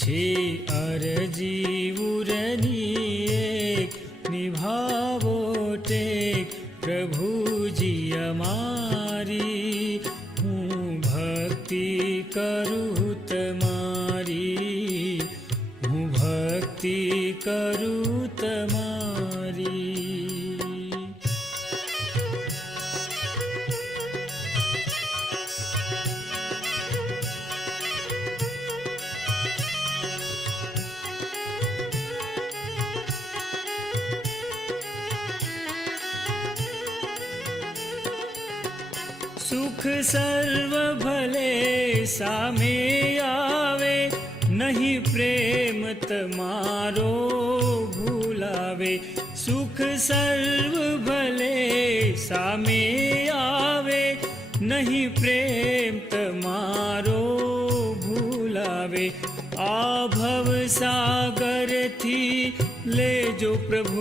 છે અરજી સામે આવે, નહીં પ્રેમ તમારો ભૂલાવે. સુખ સર્વ ભલે સામે આવે, નહીં પ્રેમ તમારો ભૂલાવે. આ ભવ સાગરથી લેજો પ્રભુજી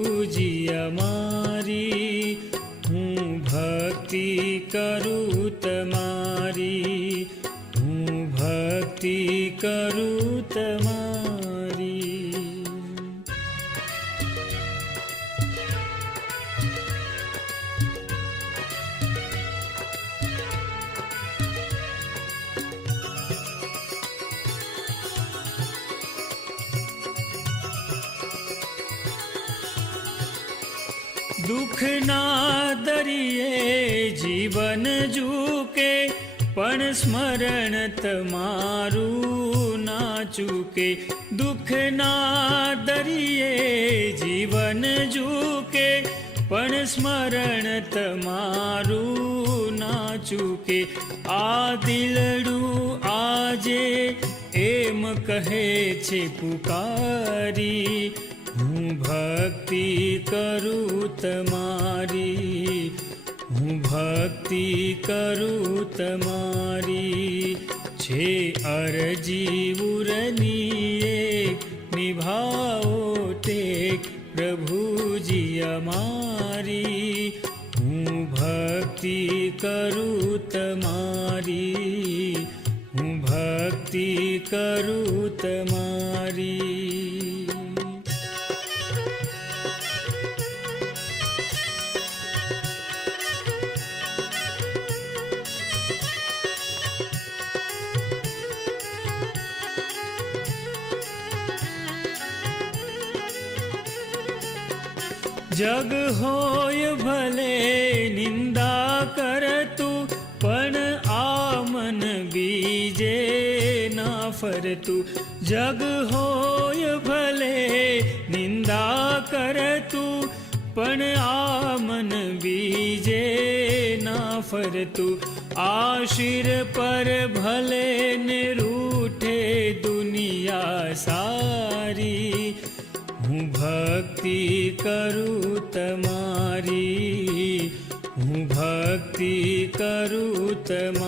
પ્રભુજી અમારી હું ભક્તિ કરું સ્મરણ તમારું ના ચૂકે દુઃખના દરિયે જીવન જુકે પણ સ્મરણ તમારું ના ચૂકે આ દિલડું આજે એમ કહે છે પુકારી હું ભક્તિ કરું તમારી હું ભક્તિ કરું તમારી છે અરજી ઉરની એક નિભાવો તે પ્રભુજી અમારી. હું ભક્તિ કરું તમારી, હું ભક્તિ કરું તમારી. જગ હોય ભલે નિંદા કરતું પણ આ મન બીજે ના ફરતું જગ હોય ભલે નિંદા કરતું પણ આ મન બીજે ના ફરતું આ શિર પર them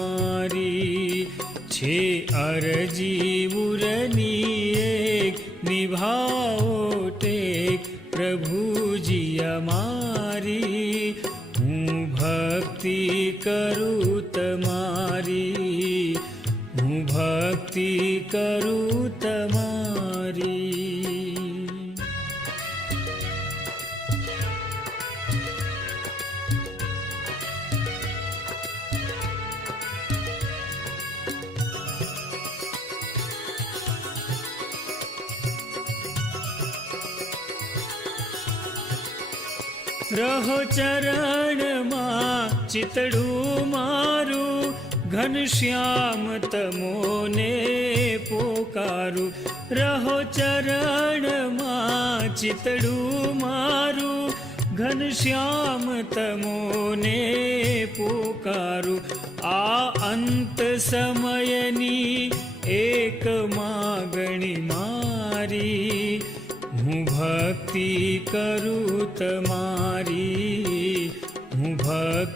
रहो चरणमा चित्रु मारुश्याम घनश्याम मो ने पोकारु। रहो चरणमा चित्रु मा घनश्याम त ने पोकारु। आ अन्त समयनी एक मागणी मारी। मा भक्ति तमा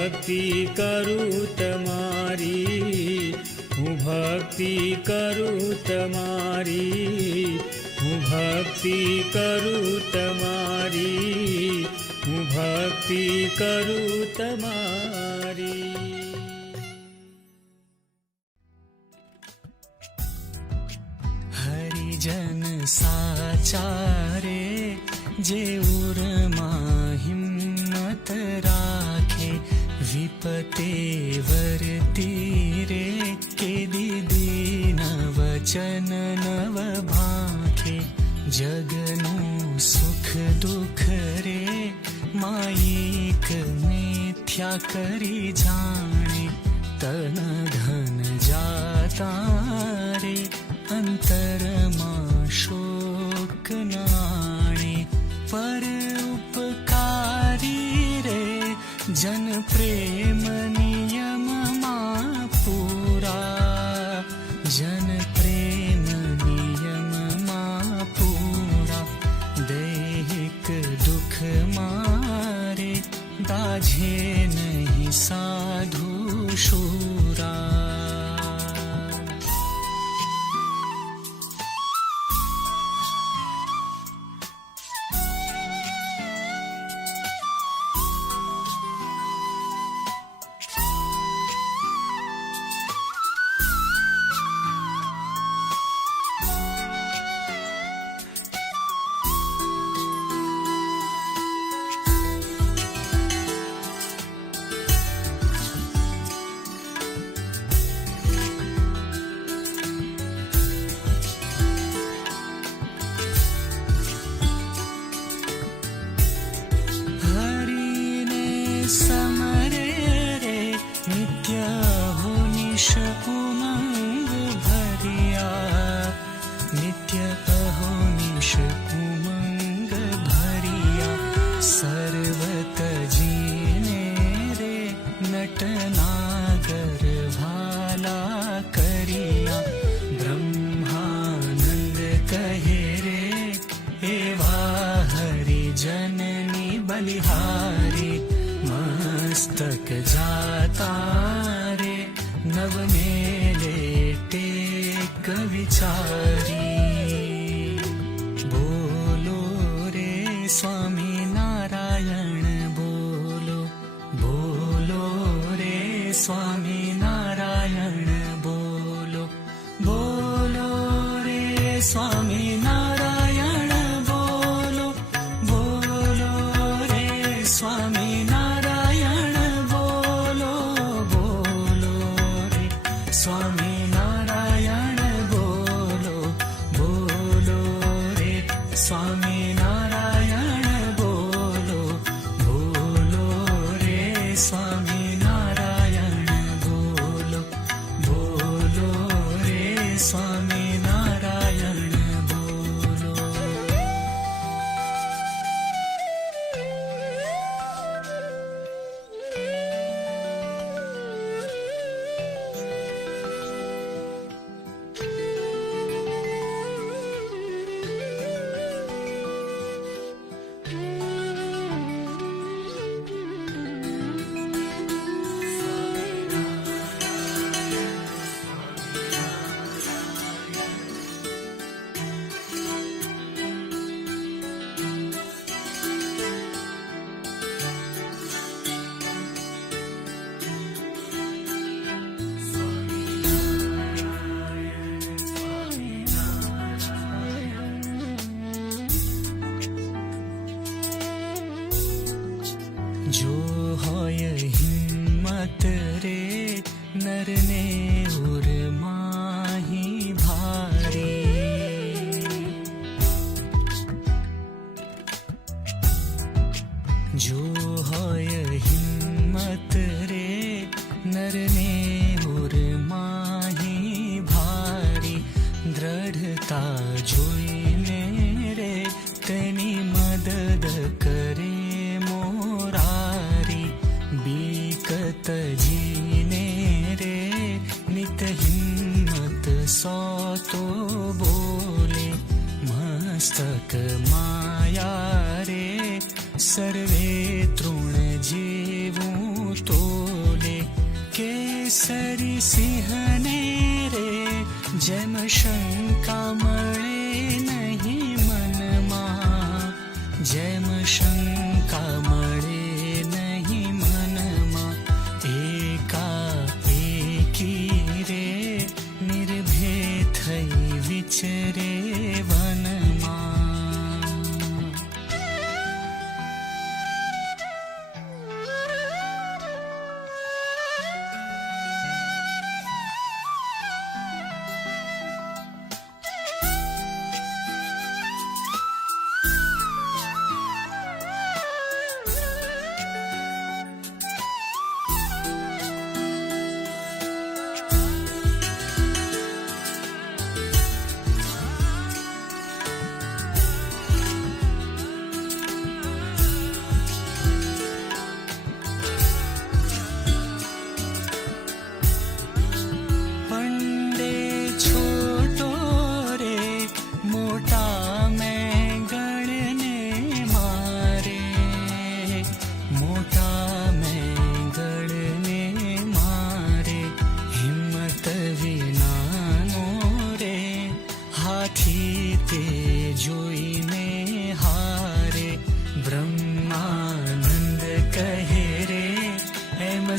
ભક્તિ કરું તમારી હું ભક્તિ કરું તમારી હું ભક્તિ કરું તમારી હું ભક્તિ કરું તમારી தான் sí.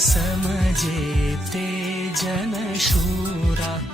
समजेते जनशूरा।